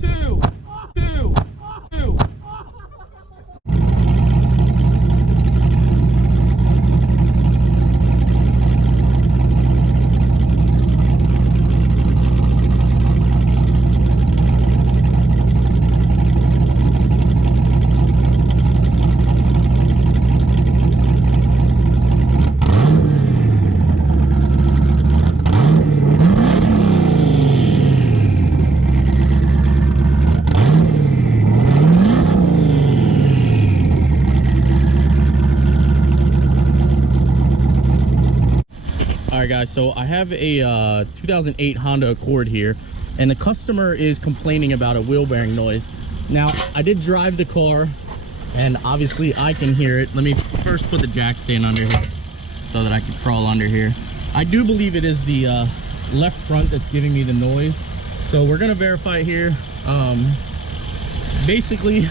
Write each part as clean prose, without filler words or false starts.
2, 2, 2. All right, guys, so I have a 2008 Honda Accord here, and the customer is complaining about a wheel bearing noise. Now, I did drive the car, and obviously I can hear it. Let me first put the jack stand under here so that I can crawl under here. I do believe it is the left front that's giving me the noise. So we're gonna verify it here. Basically,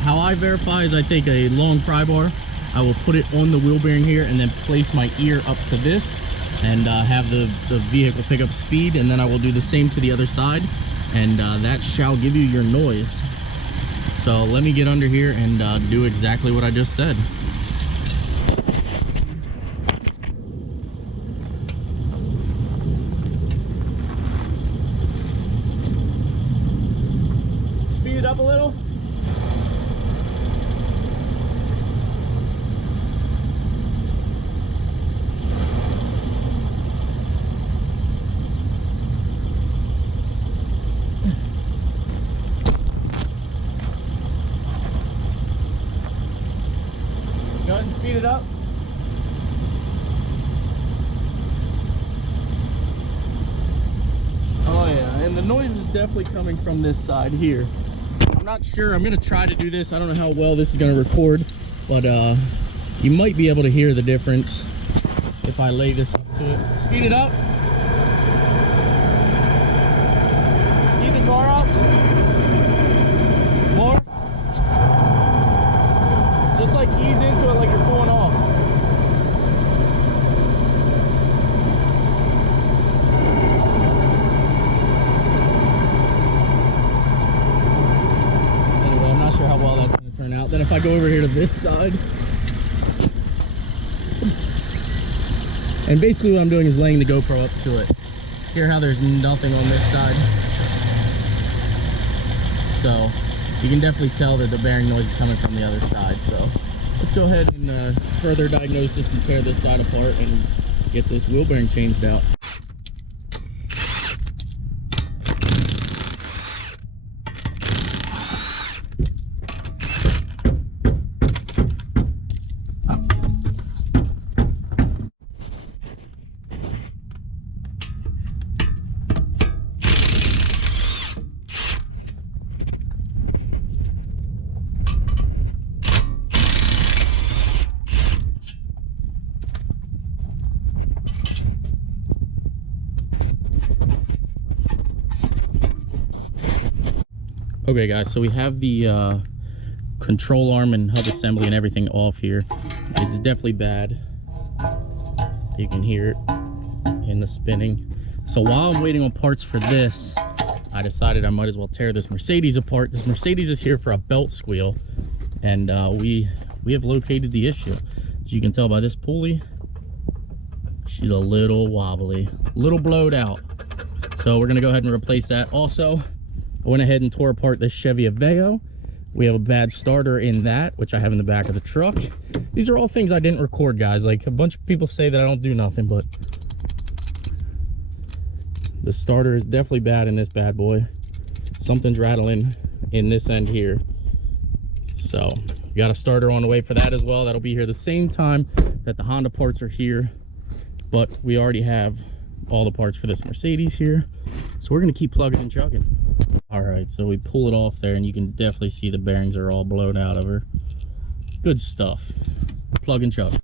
how I verify is I take a long pry bar, I will put it on the wheel bearing here, and then place my ear up to this, and have the vehicle pick up speed, and then I will do the same to the other side, and that shall give you your noise. So let me get under here and do exactly what I just said. Speed it up a little. Go ahead and speed it up. Oh yeah, and the noise is definitely coming from this side here. I'm not sure, I'm gonna try to do this. I don't know how well this is gonna record, but you might be able to hear the difference if I lay this up to it. Speed it up. Speed the car up. More. Just like ease into it like you're pulling off. Anyway, I'm not sure how well that's going to turn out. Then if I go over here to this side, and basically what I'm doing is laying the GoPro up to it. Hear how there's nothing on this side. So you can definitely tell that the bearing noise is coming from the other side. So let's go ahead and further diagnose this and tear this side apart and get this wheel bearing changed out. Okay guys, so we have the control arm and hub assembly and everything off here. It's definitely bad. You can hear it in the spinning. So while I'm waiting on parts for this, I decided I might as well tear this Mercedes apart. This Mercedes is here for a belt squeal, and we have located the issue. As you can tell by this pulley, she's a little wobbly, a little blowed out. So we're gonna go ahead and replace that. Also, I went ahead and tore apart this Chevy Aveo. We have a bad starter in that, which I have in the back of the truck. These are all things I didn't record, guys. Like, a bunch of people say that I don't do nothing, but the starter is definitely bad in this bad boy. Something's rattling in this end here. So, we got a starter on the way for that as well. That'll be here the same time that the Honda parts are here. But we already have all the parts for this Mercedes here. So we're gonna keep plugging and chugging. All right, so we pull it off there, and you can definitely see the bearings are all blown out of her. Good stuff. Plug and chug.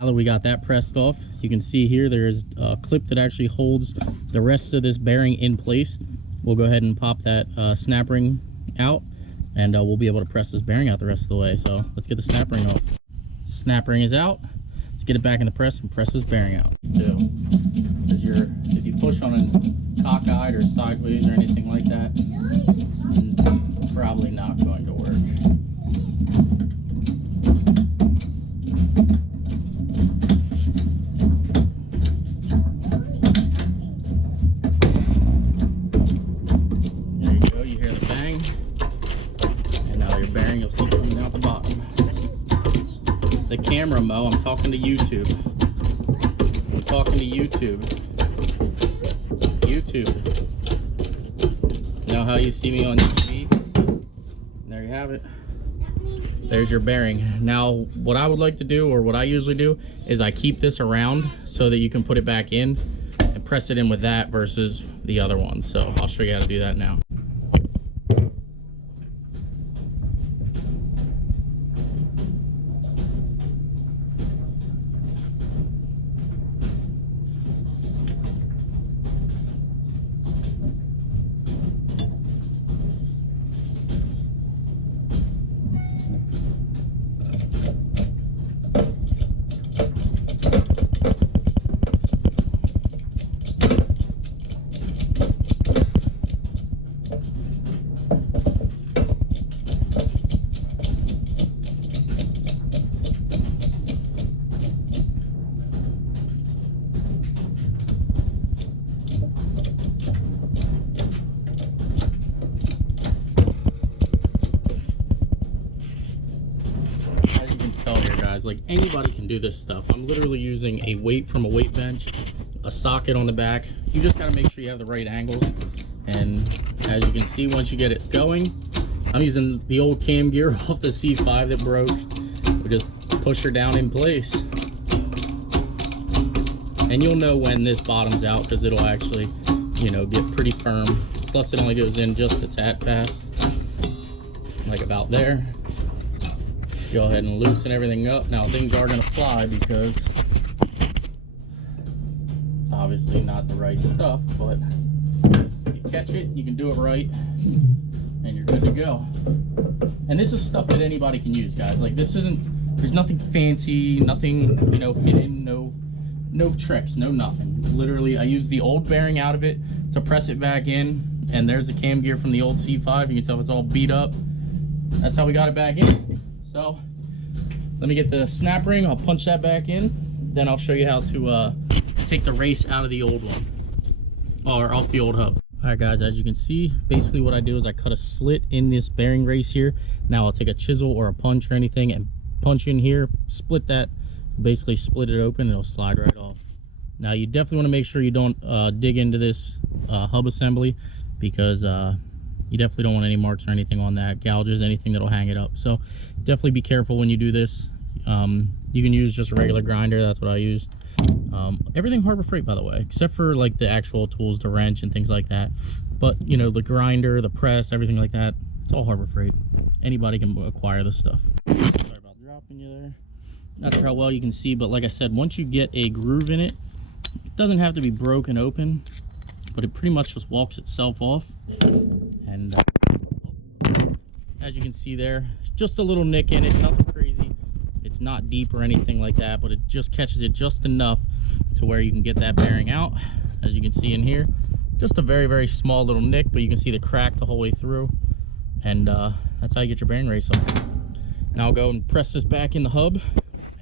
Now that we got that pressed off, you can see here there's a clip that actually holds the rest of this bearing in place. We'll go ahead and pop that snap ring out, and we'll be able to press this bearing out the rest of the way. So let's get the snap ring off. Snap ring is out. Let's get it back in the press and press this bearing out. So, if you push on it cockeyed or sideways or anything like that, it's probably not going to work. There you go, you hear the bang, and now your bearing you'll see coming out the bottom. The camera, Mo, I'm talking to YouTube. I'm talking to YouTube. You know how you see me on TV? There you have it. There's your bearing. Now, what I would like to do, or what I usually do, is I keep this around so that you can put it back in and press it in with that versus the other one. So I'll show you how to do that now. Like, anybody can do this stuff. I'm literally using a weight from a weight bench, a socket on the back. You just got to make sure you have the right angles. And as you can see, once you get it going, I'm using the old cam gear off the C5 that broke. We just push her down in place, and you'll know when this bottoms out because it'll actually, you know, get pretty firm. Plus, it only goes in just a tad fast, like about there. Go ahead and loosen everything up. Now, things are going to fly because it's obviously not the right stuff, but you catch it, you can do it right, and you're good to go. And this is stuff that anybody can use, guys. Like, this isn't, there's nothing fancy, nothing, you know, hidden, no tricks, no nothing. Literally, I used the old bearing out of it to press it back in, and there's the cam gear from the old C5. You can tell it's all beat up. That's how we got it back in. So let me get the snap ring, I'll punch that back in, then I'll show you how to take the race out of the old one, or off the old hub. All right, guys, as you can see, basically what I do is I cut a slit in this bearing race here. Now I'll take a chisel or a punch or anything and punch in here, split that, basically split it open, and it'll slide right off. Now you definitely want to make sure you don't dig into this hub assembly, because you definitely don't want any marks or anything on that, gouges, anything that'll hang it up. So definitely be careful when you do this. You can use just a regular grinder. That's what I used. Everything Harbor Freight, by the way, except for like the actual tools to wrench and things like that. But you know, the grinder, the press, everything like that, it's all Harbor Freight. Anybody can acquire this stuff. Sorry about dropping you there. Not sure how well you can see, but like I said, once you get a groove in it, it doesn't have to be broken open, but it pretty much just walks itself off. And as you can see there, just a little nick in it, nothing crazy. It's not deep or anything like that, but it just catches it just enough to where you can get that bearing out. As you can see in here, just a very, very small little nick, but you can see the crack the whole way through. And that's how you get your bearing race up. Now I'll go and press this back in the hub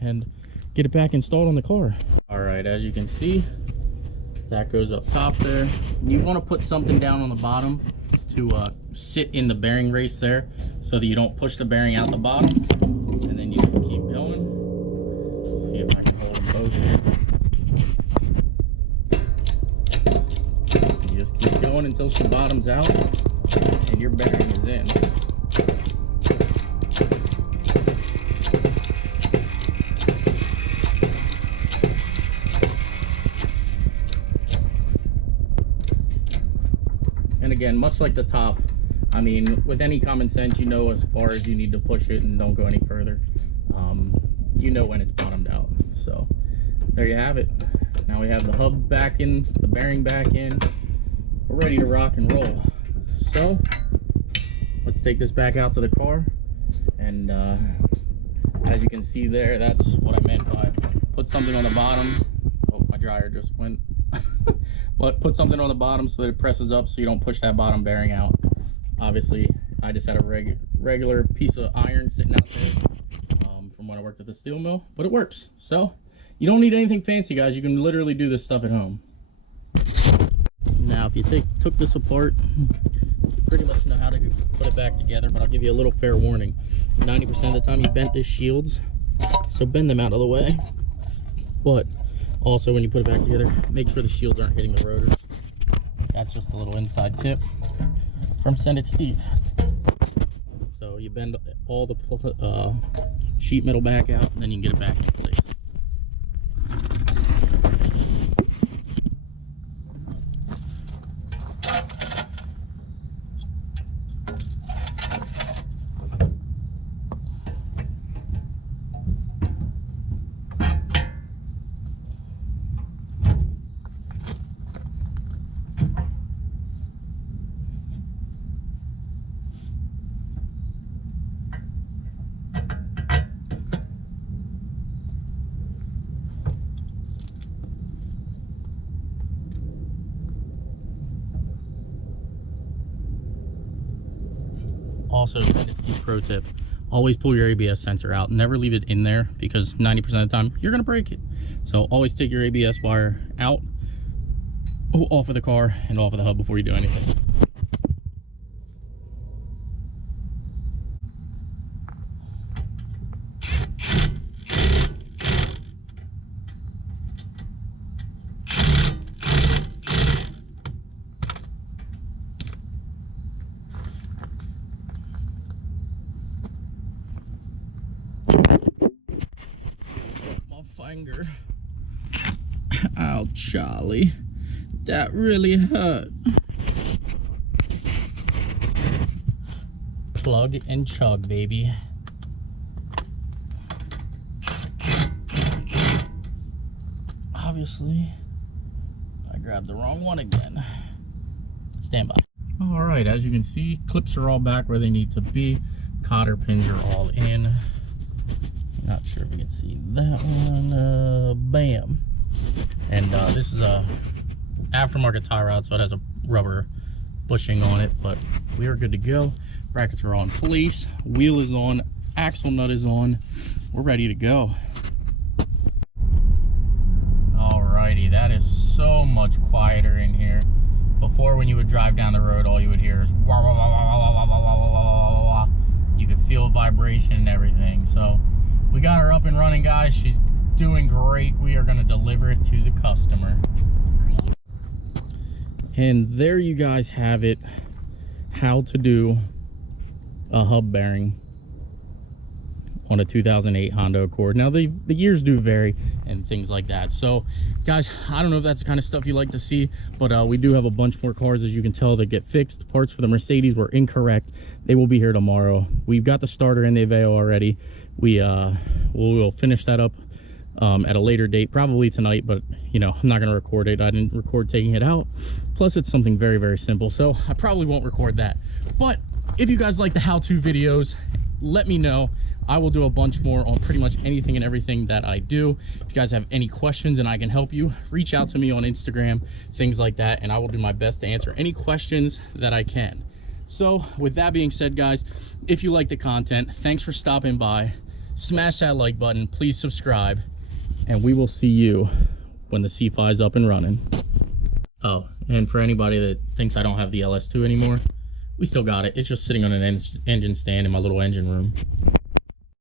and get it back installed on the car. All right, as you can see, that goes up top there. You want to put something down on the bottom to sit in the bearing race there, so that you don't push the bearing out the bottom, and then you just keep going. Let's see if I can hold them both here. You just keep going until she bottoms out and your bearing is in. And again, much like the top, I mean, with any common sense, you know as far as you need to push it and don't go any further. You know when it's bottom So there you have it. Now we have the hub back in, the bearing back in. We're ready to rock and roll. So let's take this back out to the car, and as you can see there, that's what I meant by put something on the bottom. Oh, my dryer just went. But put something on the bottom so that it presses up so you don't push that bottom bearing out. Obviously, I just had a regular piece of iron sitting out there from when I worked at the steel mill, but it works. So you don't need anything fancy, guys. You can literally do this stuff at home. Now, if you took this apart, you pretty much know how to put it back together, but I'll give you a little fair warning. 90% of the time you bent the shields, so bend them out of the way. But also, when you put it back together, make sure the shields aren't hitting the rotors. That's just a little inside tip from SendIt Steve. So you bend all the sheet metal back out, and then you can get it back in place. Also, SendIt Steve pro tip, always pull your ABS sensor out. Never leave it in there, because 90% of the time you're gonna break it. So always take your ABS wire out, off of the car and off of the hub before you do anything. Finger. Ow, Charlie. That really hurt. Plug and chug, baby. Obviously, I grabbed the wrong one again. Stand by. All right, as you can see, clips are all back where they need to be. Cotter pins are all in. Not sure if you can see that one. Bam. And this is a aftermarket tie rod, so it has a rubber bushing on it, but we are good to go. Brackets are on place, wheel is on, axle nut is on. We're ready to go. Alrighty, that is so much quieter in here. Before, when you would drive down the road, all you would hear is wah, wah, wah, wah, wah, wah, wah, wah, wah, wah, wah. You could feel vibration and everything. So we got her up and running, guys. She's doing great. We are going to deliver it to the customer. And there you guys have it. How to do a hub bearing on a 2008 Honda Accord. Now, the years do vary and things like that. So, guys, I don't know if that's the kind of stuff you like to see, but we do have a bunch more cars, as you can tell, that get fixed. Parts for the Mercedes were incorrect. They will be here tomorrow. We've got the starter in the Aveo already. We'll finish that up at a later date, probably tonight, but you know, I'm not going to record it. I didn't record taking it out. Plus, it's something very, very simple, so I probably won't record that. But if you guys like the how-to videos, let me know. I will do a bunch more on pretty much anything and everything that I do. If you guys have any questions and I can help you, reach out to me on Instagram, things like that, and I will do my best to answer any questions that I can. So with that being said, guys, if you like the content, thanks for stopping by. Smash that like button, please subscribe, and we will see you when the C5 is up and running. Oh, and for anybody that thinks I don't have the LS2 anymore, we still got it. It's just sitting on an engine stand in my little engine room.